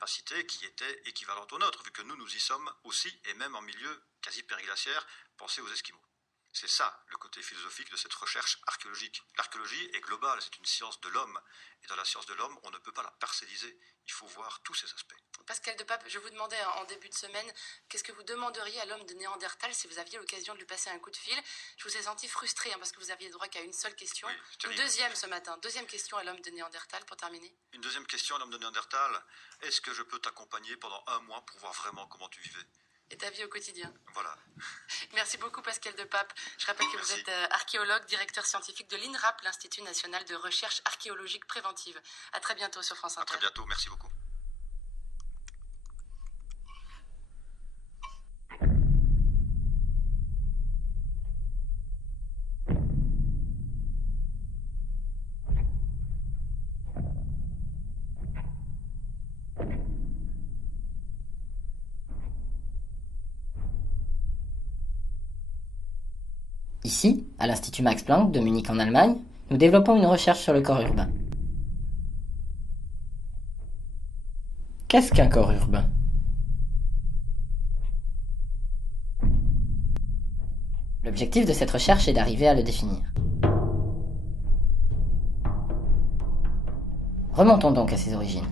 capacité qui était équivalente aux nôtres, vu que nous y sommes aussi, et même en milieu quasi périglaciaire, pensez aux Esquimaux. C'est ça, le côté philosophique de cette recherche archéologique. L'archéologie est globale, c'est une science de l'homme. Et dans la science de l'homme, on ne peut pas la parcelliser. Il faut voir tous ces aspects. Pascal de Pape, je vous demandais en début de semaine, qu'est-ce que vous demanderiez à l'homme de Néandertal si vous aviez l'occasion de lui passer un coup de fil? Je vous ai senti frustré parce que vous aviez droit qu'à une seule question. Oui, une deuxième ce matin. Deuxième question à l'homme de Néandertal pour terminer. Une deuxième question à l'homme de Néandertal. Est-ce que je peux t'accompagner pendant 1 mois pour voir vraiment comment tu vivais? Et ta vie au quotidien. Voilà. Merci beaucoup Pascal de Pape. Je rappelle que vous êtes archéologue, directeur scientifique de l'INRAP, l'Institut National de Recherche Archéologique Préventive. À très bientôt sur France Inter. À très bientôt, merci beaucoup. Ici, à l'Institut Max Planck de Munich en Allemagne, nous développons une recherche sur le corps urbain. Qu'est-ce qu'un corps urbain? L'objectif de cette recherche est d'arriver à le définir. Remontons donc à ses origines.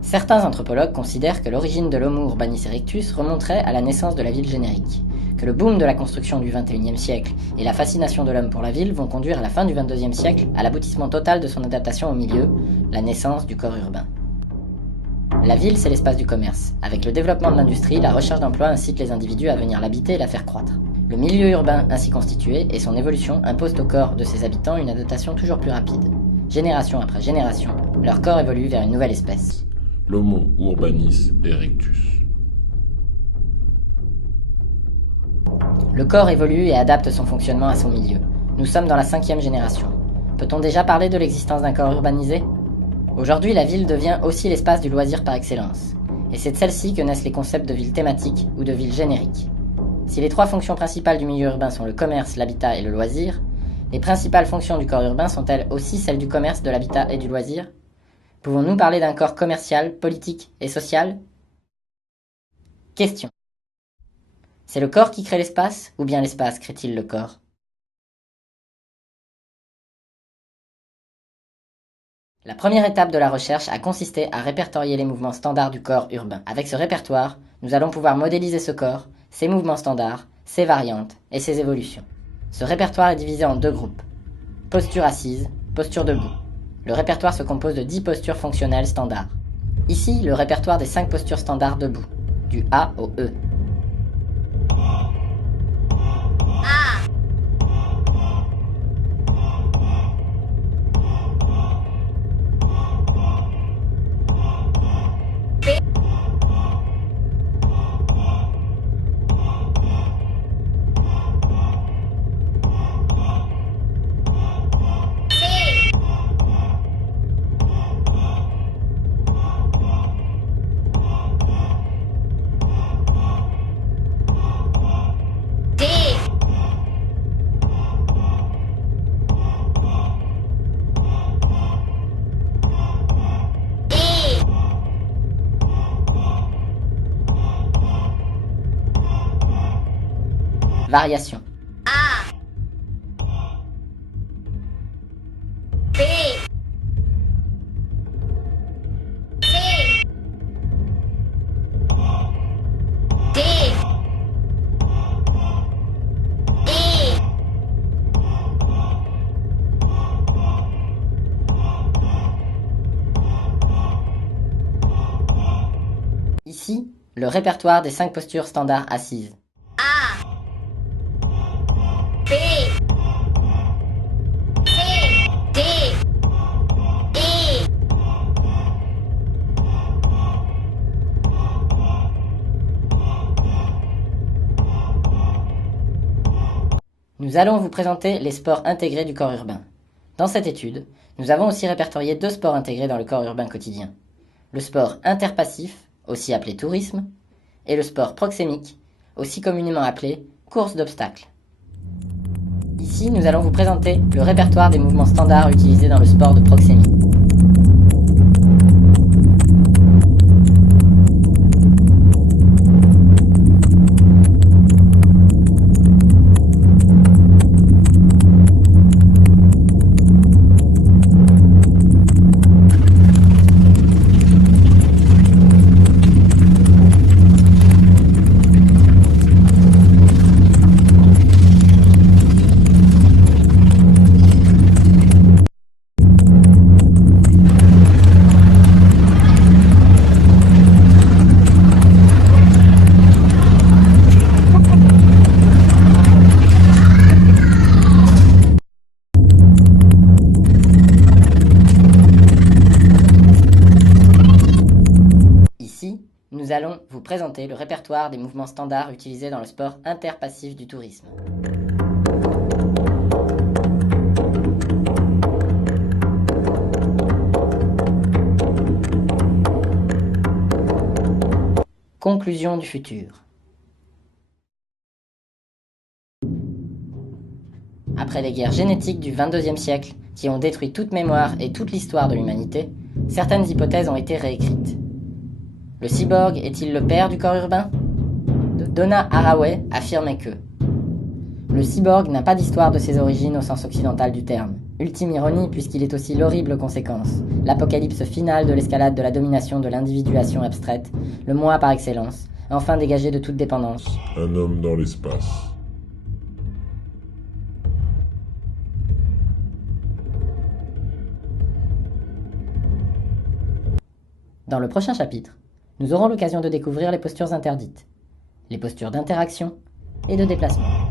Certains anthropologues considèrent que l'origine de l'Homo urbanis erectus remonterait à la naissance de la ville générique, que le boom de la construction du XXIe siècle et la fascination de l'homme pour la ville vont conduire à la fin du XXIe siècle à l'aboutissement total de son adaptation au milieu, la naissance du corps urbain. La ville, c'est l'espace du commerce. Avec le développement de l'industrie, la recherche d'emploi incite les individus à venir l'habiter et la faire croître. Le milieu urbain ainsi constitué et son évolution imposent au corps de ses habitants une adaptation toujours plus rapide. Génération après génération, leur corps évolue vers une nouvelle espèce. L'Homo urbanis erectus. Le corps évolue et adapte son fonctionnement à son milieu. Nous sommes dans la 5e génération. Peut-on déjà parler de l'existence d'un corps urbanisé? Aujourd'hui, la ville devient aussi l'espace du loisir par excellence. Et c'est de celle-ci que naissent les concepts de ville thématique ou de ville générique. Si les 3 fonctions principales du milieu urbain sont le commerce, l'habitat et le loisir, les principales fonctions du corps urbain sont-elles aussi celles du commerce, de l'habitat et du loisir? Pouvons-nous parler d'un corps commercial, politique et social? Question. C'est le corps qui crée l'espace, ou bien l'espace crée-t-il le corps? La première étape de la recherche a consisté à répertorier les mouvements standards du corps urbain. Avec ce répertoire, nous allons pouvoir modéliser ce corps, ses mouvements standards, ses variantes et ses évolutions. Ce répertoire est divisé en 2 groupes. Posture assise, posture debout. Le répertoire se compose de 10 postures fonctionnelles standards. Ici, le répertoire des 5 postures standards debout, du A au E. Variation. A. B. C. D. E. Ici, le répertoire des 5 postures standards assises. A. B. C. D. E. Nous allons vous présenter les sports intégrés du corps urbain. Dans cette étude, nous avons aussi répertorié 2 sports intégrés dans le corps urbain quotidien. Le sport interpassif, aussi appelé tourisme, et le sport proxémique, aussi communément appelé course d'obstacles. Ici, nous allons vous présenter le répertoire des mouvements standards utilisés dans le sport de proxémie. nous allons vous présenter le répertoire des mouvements standards utilisés dans le sport interpassif du tourisme. Conclusion du futur. Après les guerres génétiques du XXIe siècle, qui ont détruit toute mémoire et toute l'histoire de l'humanité, certaines hypothèses ont été réécrites. Le cyborg est-il le père du corps urbain ? Donna Haraway affirmait que le cyborg n'a pas d'histoire de ses origines au sens occidental du terme. Ultime ironie puisqu'il est aussi l'horrible conséquence, l'apocalypse finale de l'escalade de la domination de l'individuation abstraite, le moi par excellence, enfin dégagé de toute dépendance. Un homme dans l'espace. Dans le prochain chapitre, nous aurons l'occasion de découvrir les postures interdites, les postures d'interaction et de déplacement.